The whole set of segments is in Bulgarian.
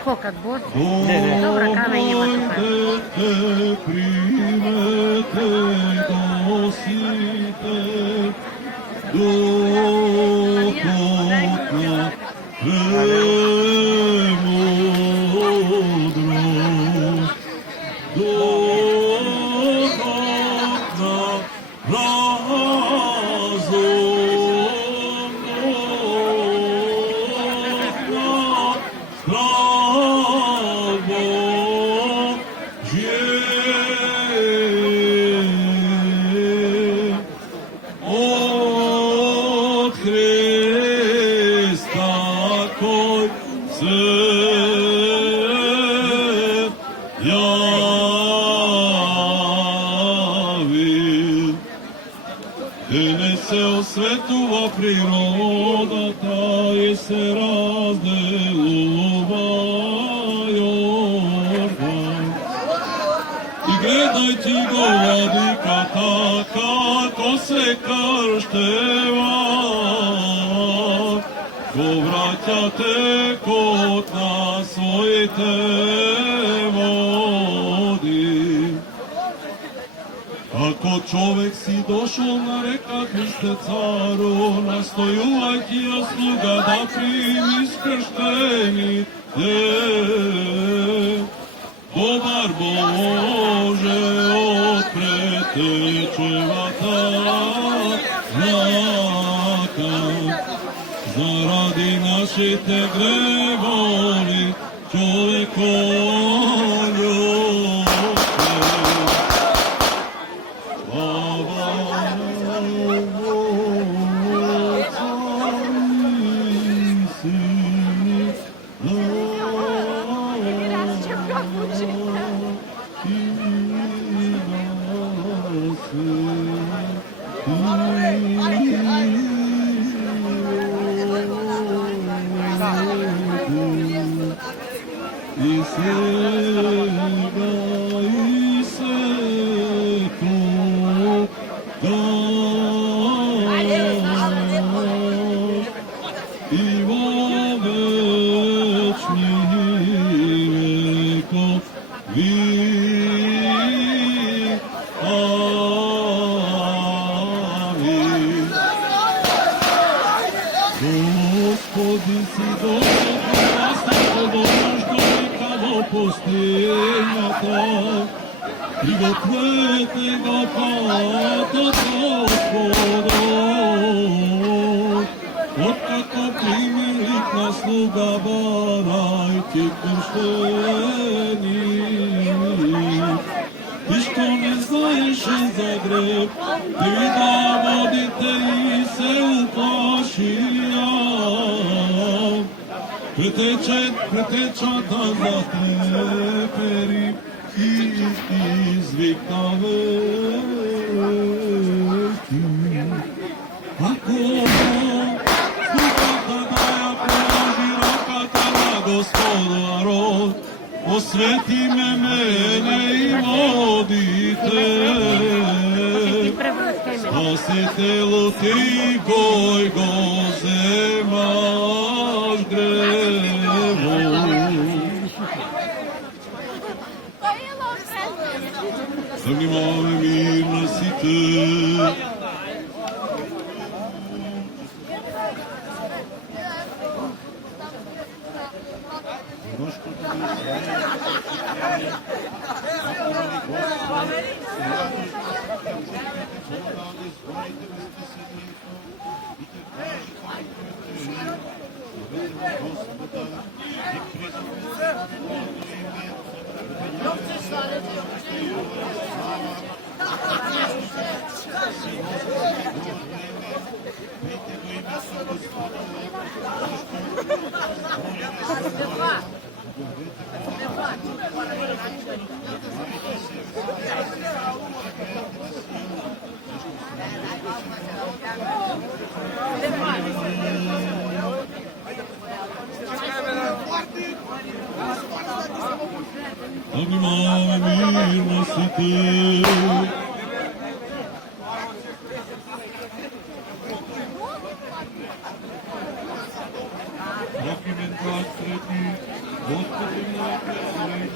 Скокат боси. Добра кава има Осветува природата и се разделува Јордан. И гледај ти го владиката како се крштева, го враќа текот на своите води. Ако човек си дошол на река Христе цару, настојувајќи ја слуга да примиш крштените. Добар Боже, отпред течевата рака, заради нашите гревови, човекоњу. Господи си пустинята, пригответе го патот Господов. Откако примилик на слуга барајте крштени, и што не знаеше за греб, ти да водите и се уплашија. Претечата за трепери и извикна веки. Ако слугата да ја положи раката на Господарот, освети ме мене и водите. Спасителу ти кој го земаш грево. Внимаваме мир на сите. Прийти во имя Обнимаме мирностите. Рокимен брат срети, Господи мой пресвет.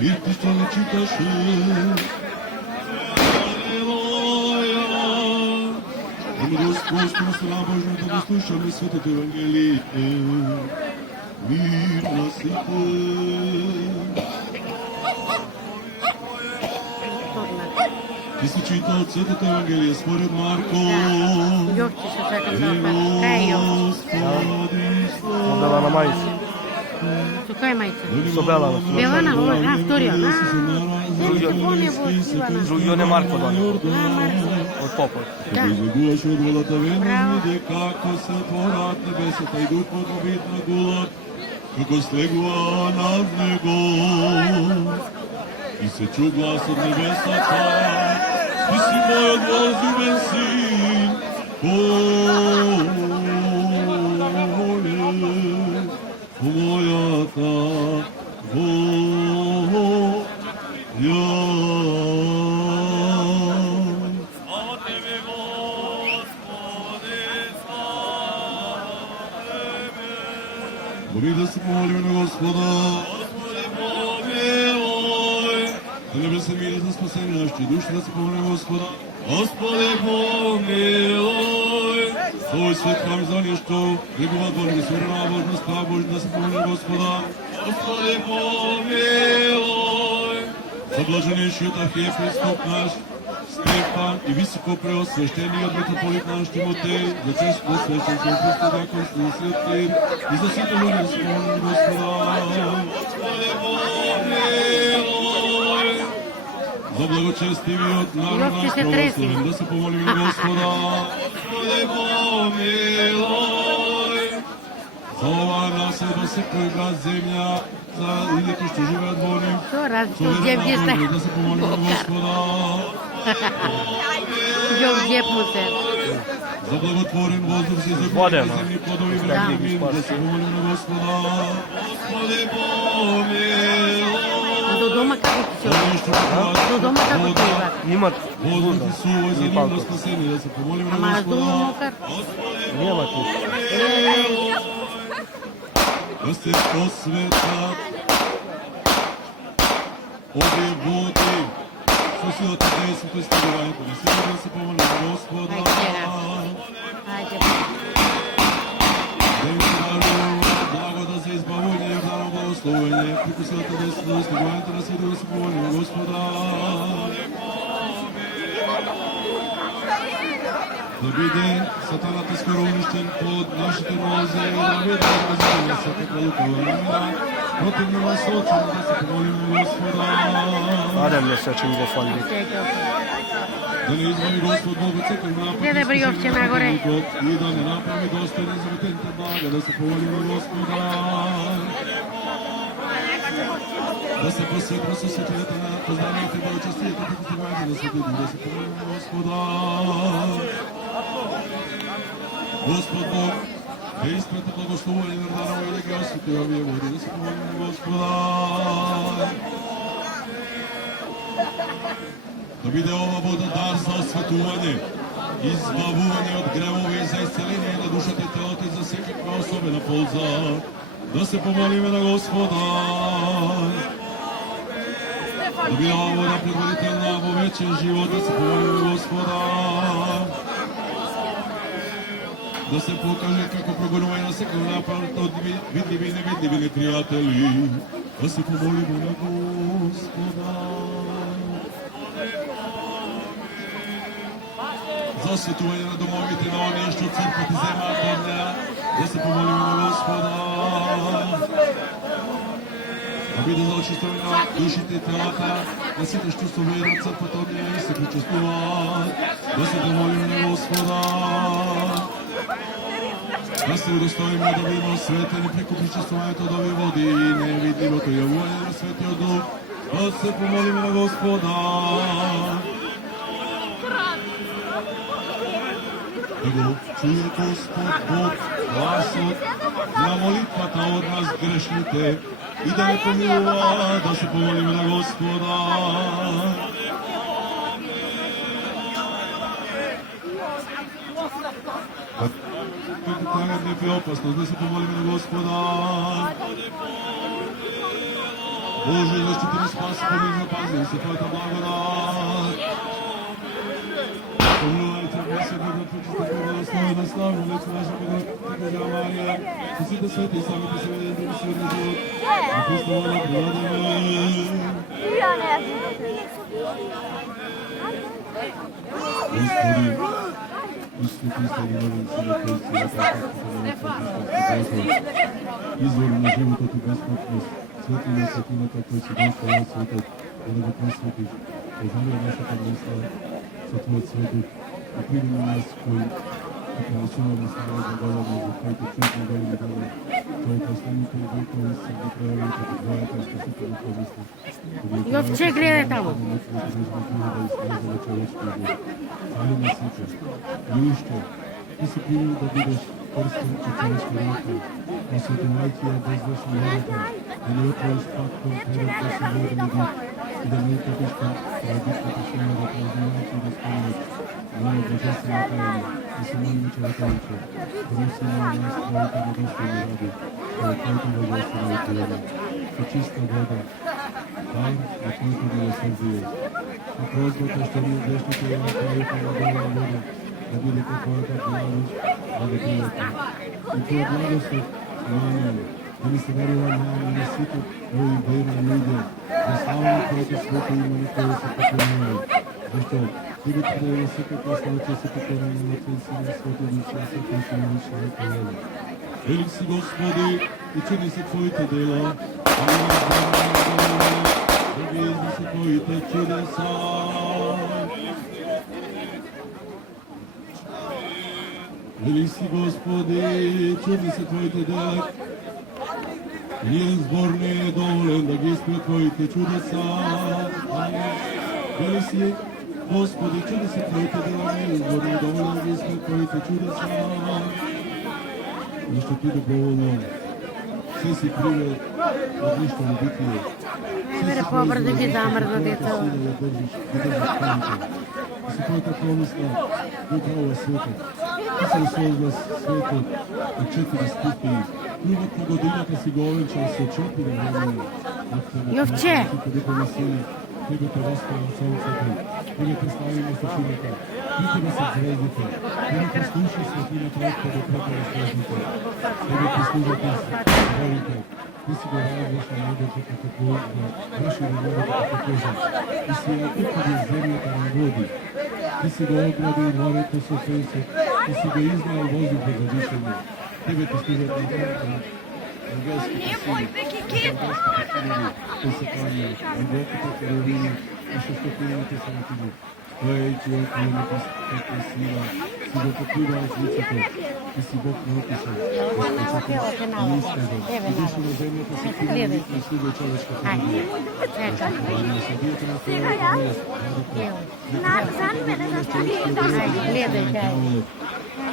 И ти што не читаше, Алелуја. Господи, слава Божия, да слушаме светите евангелиите. Мир на сите. Ти си читал светите евангелие според Марко. Јовче се чекам да опет. Кај е Јовче? Со Белана мајца. Со која мајца? Со Белана. Белана, вториот. Другиот е Марко доне. Марко. Од попот. Да. Излегуваше од водата Браво. вене, како се отворат небесата и духот му вид на гулат, како слегува над него. И се чу глас од небесата, ти си мојот возлюбен син, волен по мојата волја. Моли да се помолиме на Господа. Господи, помилуй. Да небесен мир за спасение нашите души, да се помолиме Господа. Господи, помилуй. Твој свет храм за нешто, негова Божия да се урна Божна слава Божия, да се помолиме Господа. Господи, помилуй. За блаженнейшиот архиепископ наш Стефан и високо преосвещениот митрополит наш Тимотеј, за често свещенство Христо дяконство за сиот Тим и за сите луѓе да се помолиме Господа. Господи, помилуй. За благочестивиот народ наш православен да се помолиме Господа. Господи, помилуй. За ова населба секој град земја, за луѓето што живеат во нив, Тоа со разлика вера џеп ги на ста. Бога да се помолиме Господа. Џеп џеп му се. За благотворен воздух се за Водено. земни плодови враги да се помолиме Господа. Господи, помилуй. До дома како ти се Оно што купуваат До дома како ти вода, ива. Имат воздух и сувој за И нивно палко. спасение да се помолиме Ама аз долу Господа. мокар. Немат ништо. Да се посветат овие води со силата действото и стигувањето на себе да се помолиме Господа. Ајде. Да им се дарува благода за избавување и дарува благословење, преку силата действото и стигувањето на себе да се помолиме Господа. Да биде сатаната скоро уништен под нашите нозе и да биде разумна секаква лукава намера, против на сочен да се помолиме Господа. Адем не се чим го фонди. Да не избави Господ Бог от секој напад Гледай, Бриовче, нагоре. и да не направи достојни за ветените блага, да се помолиме Господа. Да се посветимо со светлината на познанието и благочестието, како се ваѓа да се види, да се помолим на Господа. Господ Бог, да испрати благословување на дарово и да ги освети овие води, да се помолим на Господа. Да биде ова вода дар за осветување, избавување од гревови и за исцеление на душата и телото и за секаква особена полза. Да се помолиме на Господа. Да биде ова вода предводителна во вечен живот, да се помолиме на Господа. Да се покаже како прогонување на секој напад од видливи и невидливи непријатели. Да се помолиме на Господа. За осветување на домовите на оние што црквата земаат од неа, да се помолиме на Господа. Да биде за очиствување на душите и телата, на сите што се верат црквата од неа и се причестуваат, да се помолиме на Господа. Да се удостоиме да бидеме осветени преку причествувањето од овие води и невидливото јавување на Светиот Дух, да се помолиме на Господа. Да го чуе Господ Бог гласот на молитвата од нас грешните и да не помилува, да се помолиме на Господа. Како тага не е опасно, да се помолиме на Господа. Боже, защити ни, спаси, помили, запази ни се Твојата благодат. Помилувајте Господа, да причисте благословена слава, лече наша Бога Марија, и сите свети и самите себе да ви свирна живот, а Христова да предадеме. Господи, Исус Христос, молим се да Твој извор на животот и безсмртност, светлина светлината кој си дошла во светот, да го просветиш, озарија нашата мисла со Твојот светот и прими нас кој како начинаме с Твоја заголовна за Твоите чудни големи дела, Твои последните векови се ги прояви како Твојата спасителна помисла. Јовче, гледај таму. Али на сите, и уште, Ти си пријел да бидеш прстен и човечки рака, осветувајќи ја безвешна работа, да не отвориш пак кон перед да се верни дух и да не упатиш кон трагичната шума да празнувајќи да спомнеш Моја божествена тајна, да се молиме човековиче, да не се на нас Твоите божествени ради, кој Твоите божествени отделени, со чиста вода, дар на Твоето милосрдие, и прозбата што ние грешните ја направите на дела вода, да бидете Твојата благодат, благодатта. И Твоја благослов на мене, да ни се дарува на на сите овие верни луѓе, да славаме Твоето свето име на кое се поклонуваме. Зашто бидете да секоја слава се поклонуваме на Твој Син и Свети Дух и секој што ни више векови. Велик си Господи и чини се Твоите дела, да ги изнесе Твоите чудеса. Велик си Господи, чудни се Твоите дела, нијен збор не е доволен да ги испре Твоите чудеса. Велик си Господи, чудни се Твоите дела, нијен збор не е доволен да ги испре Твоите чудеса. Ништо Ти доброволно, се си привел од ништо на битие. Мере побрзо ги замрзна деца. И се Твојата промисла, управа светот. Ти се создал светот на 4 стихи. Любов на годината си го овенчал со 4 времена. Јовче! Тебе те расправа сонцето, тебе те ставиме сушината, ти тебе се звездите, тебе те слуши светлина Твојата да препара звездите, тебе те служат на горите, ти си го радваш на небото како Божда, врши на небото како кожа, ти си ја укади земјата на води, ти си го огради морето со песок, ти си го издај воздухот за дишење, тебе те служат на небото, ангелските сили, кои се кланјаат, ангелските херовими и со стотините светили. Твојите отворите сила, си го покриваеш лицето, ти си Бог на опишен, и истина, и дошли на земјата си ти да викнеш луѓе човечка фамилија. Благодарим се, бијате на Твојата милост,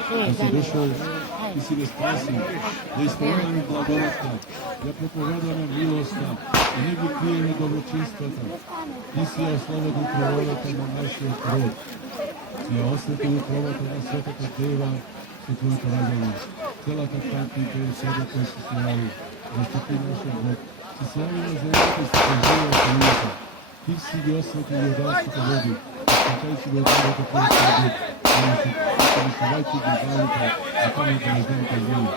да си дошол, ти си ме спаси, да исполнеме благодатта, да проповедаме милоста, и не ги криеме доброчинствата. Ти си ја ослободил крововата на нашиот род. Ти ја осветил кровата на Светата Дева со Твоето раѓање. Целата пати пред себе кој си се јави, заштити нашиот Бог. Си се јави на земјата и се преживува со луѓето. Ти си ги осветил јорданските води, искачајќи го од водата Твоето Бог, и лишувајќи ги главите, а таму да не знаем кажнени.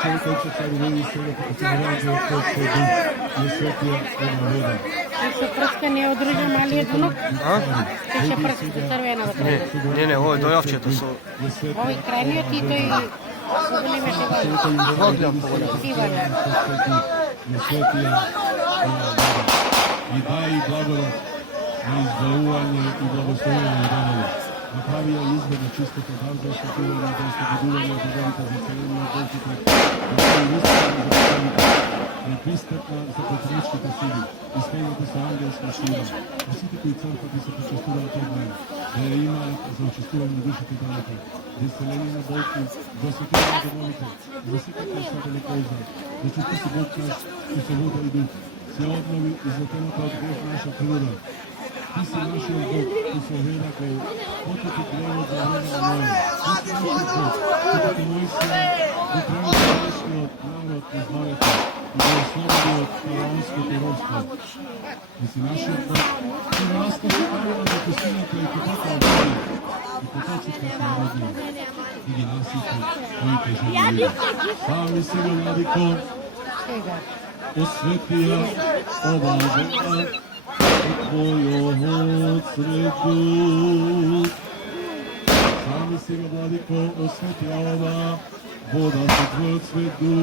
Човекот ќе се роди сега како се роди од Бог и светија една вода. Се прска не одружа малиот внук? Се прска црвена во крајот. Не, ово е дојавчето со... Овој крајниот и тој со големите води. Сиваја. И светија една вода. И дај благодат на избавување и благословување денева. Направи ја извед на чистото дарба, светување да ослободување од бедовите за целение од душите, да се увистани за бедовите, непристапна за патриотските сили, исполнете се ангелска сила, а сите кои црквата се почестуваат од неја, да ја имаат за очистување на душите далека, за исцеление на болки, за осветување на домовите, за сите кои се да не полза, да чисти се Бог наш и се вода и дух, се обнови излетената од грех наша природа. Ти си нашиот Бог, ти се вера кој потопи гревот за време на Ноја. Ти си нашиот Бог, кој како Мојсија го прави човечниот народ из морето и го ослободи од фараонското робство. Ти си нашиот Бог, кој го раскажи Авела за пустината и потока од води, и потоците се родни, и ги насите коите живеели. Сами си го владико, осветија ова вода, Твојот среду. Сами сега, владико, осветја ова вода со Твојот среду.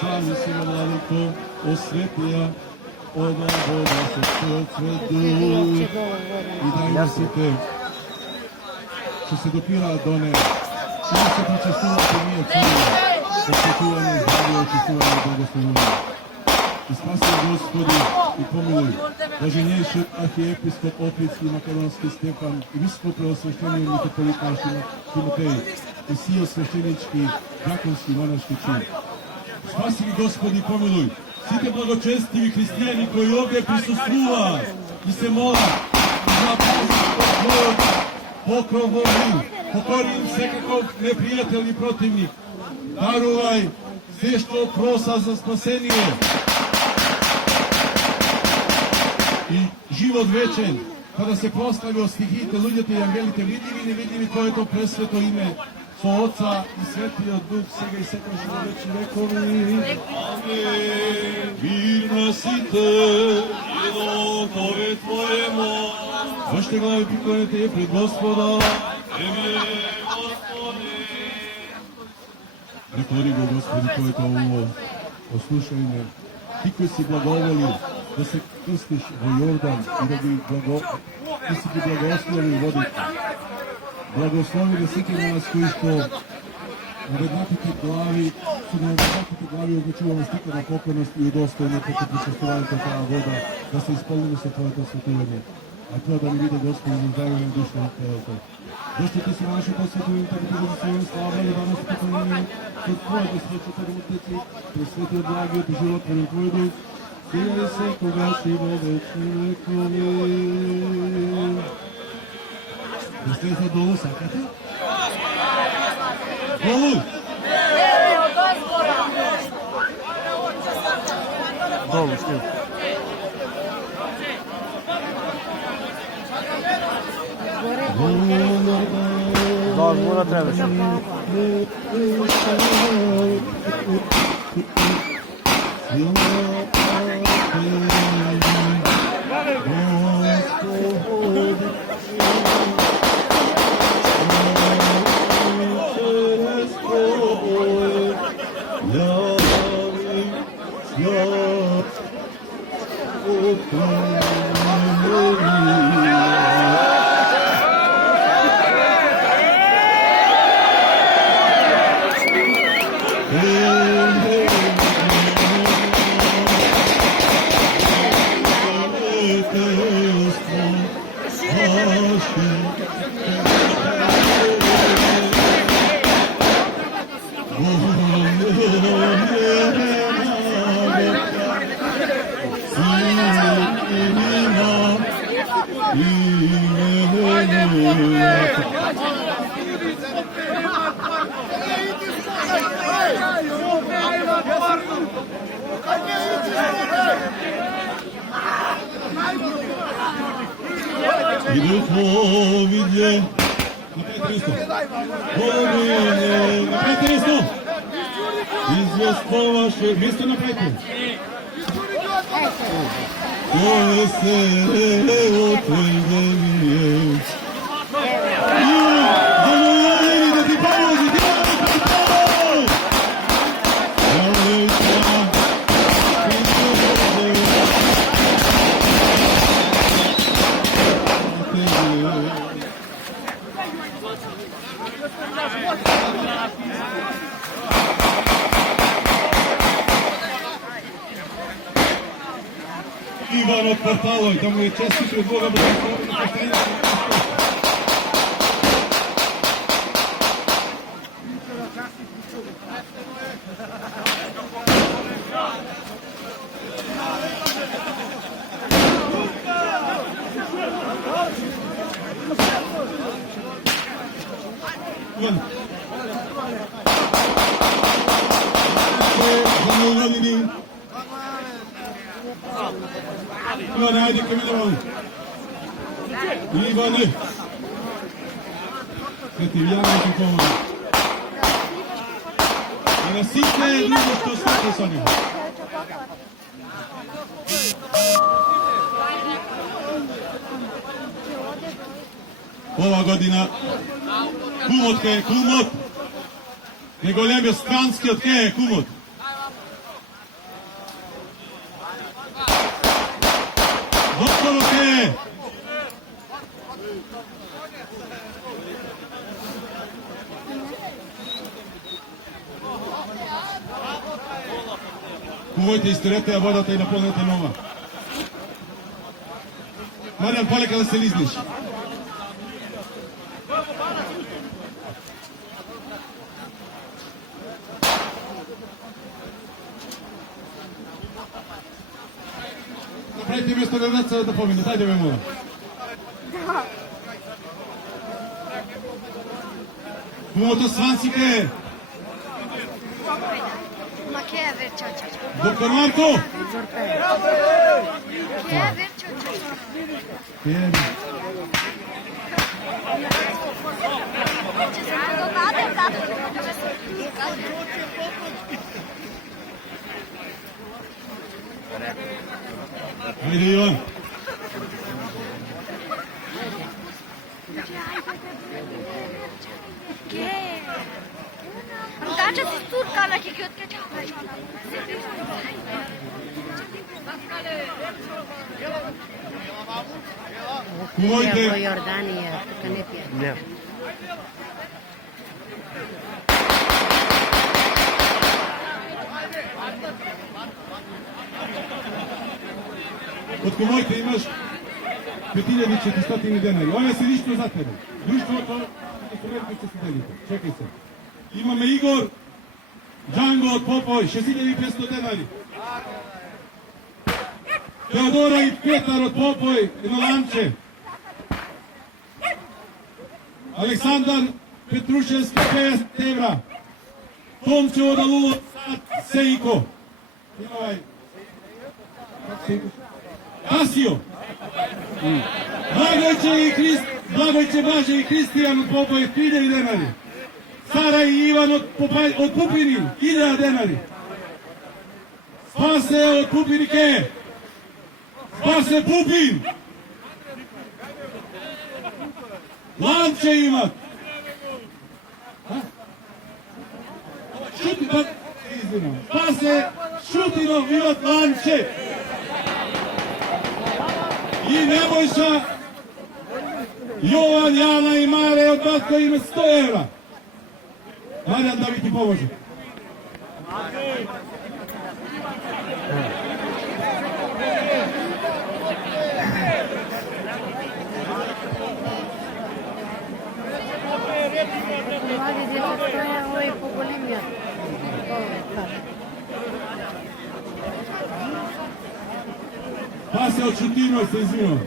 Сами сега, владико, осветија ова вода со Твојот среду. И дај сите што се допираат до неја, и да се причестувате ние цареви, осветување, здравје, очистување и благословување. И спаси, Господи, и помилуј блаженнейшиот архиепископ Охридски и Македонски Стефан и високо преосвещениот митрополит наш Тимотеј и сиот свещенички, дјаконски и монашки чин. Спаси ги, Господи, и помилуј сите благочестиви христијани кои овде присуствуваат и се молат за пазит од Твојот покров во Рим, покори им секаков непријател и противник. Дарувај се што проса за спасение и живот вечен, када се прослави од стихиите, луѓето и ангелите, видливи и невидливи, Твоето пресвето име, со Отца и Светиот Дух, сега и секогаш во вечни векови. Амин. Мир на сите, еднокове Твоемо. Вашите глави приклонете ја пред Господа. Еме, Господи. Претвори го, Господи, Твоето ово, ослушај ме. Ти кој си благоволил да се крстиш во Јордан и да ги ти си ги благослови водите. Благослови да сите нас кои што наведнатите глави, со наведнатите глави одлучуваме стика на покорност и удостојно како причестувањето таа вода, да се исполниме со Твоето светување. А тоа да ни биде, Господи, за здравје на душа на Твоето. Зашто Ти си нашето светување, така да го својам слава и данас поклонение со Твоето свечето да му течи, през светиот благиот и животворен Твој Дух, сега и секогаш и во вечни векови. Да слезна долу, сакате? Долу! Долу, сни. Да, гора требаше. I duhovlje, napred isto, povinje, napred isto, izvjestovaše, mjesto napred. Koje se otvrđenje, zamoljeni da ti pomozi, Иван от Кварталој, да му е честито од Бога благословено. Иване, ајде ке видимо. Иване. Свети Јане ке помогне. А на сите е друго што стане со него. Ова година кумот ке е кумот. Неголемиот странскиот ке е кумот. Докторот е. Кувојте, истерете ја водата и наполнете нова. Маријан, полека да се лизниш. Направите место на деца да помине, дајде ме мола. Кумото Свансике. Доктор Марко. Ajde, Ivan. Dače si sturka na kikot ke čao. Кувојте. Јорданија, тука не пија. Не. Од кумојте имаш 5400 денари. Ова се лично за тебе. Друштвото инструментни ќе се делите. Чекај се. Имаме Игор Джанго од Попој, 6500 денари. Теодора и Петар од Попој, едно ламче. Александар Петрушевски, 50 евра. Томче од Алуло, Сеико. Асио. Благојче Баже и Христијан од Попој, 3000 денари. Сара и Иван од Пупини, 1000 денари. Спасе од Пупини ке. Спасе Пупин. Ланче имат. Спасе Шутинов имат ланче. I Nebojša, Jovan, Jana i Mare od vas koji ima 100 evra. Marijan, da mi ti pomože. Mlaди деца стоја, овој поголемиот. Pa se odšutimo, se izvinimo.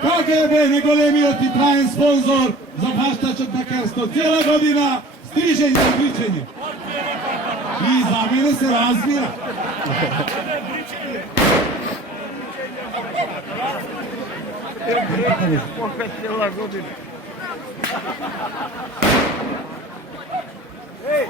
KGB, negolemio ti trajen sponsor za paštačak na krsto. Cijela godina striženje i pričenje. I za mene se razvija. Opet cijela godina. Ej,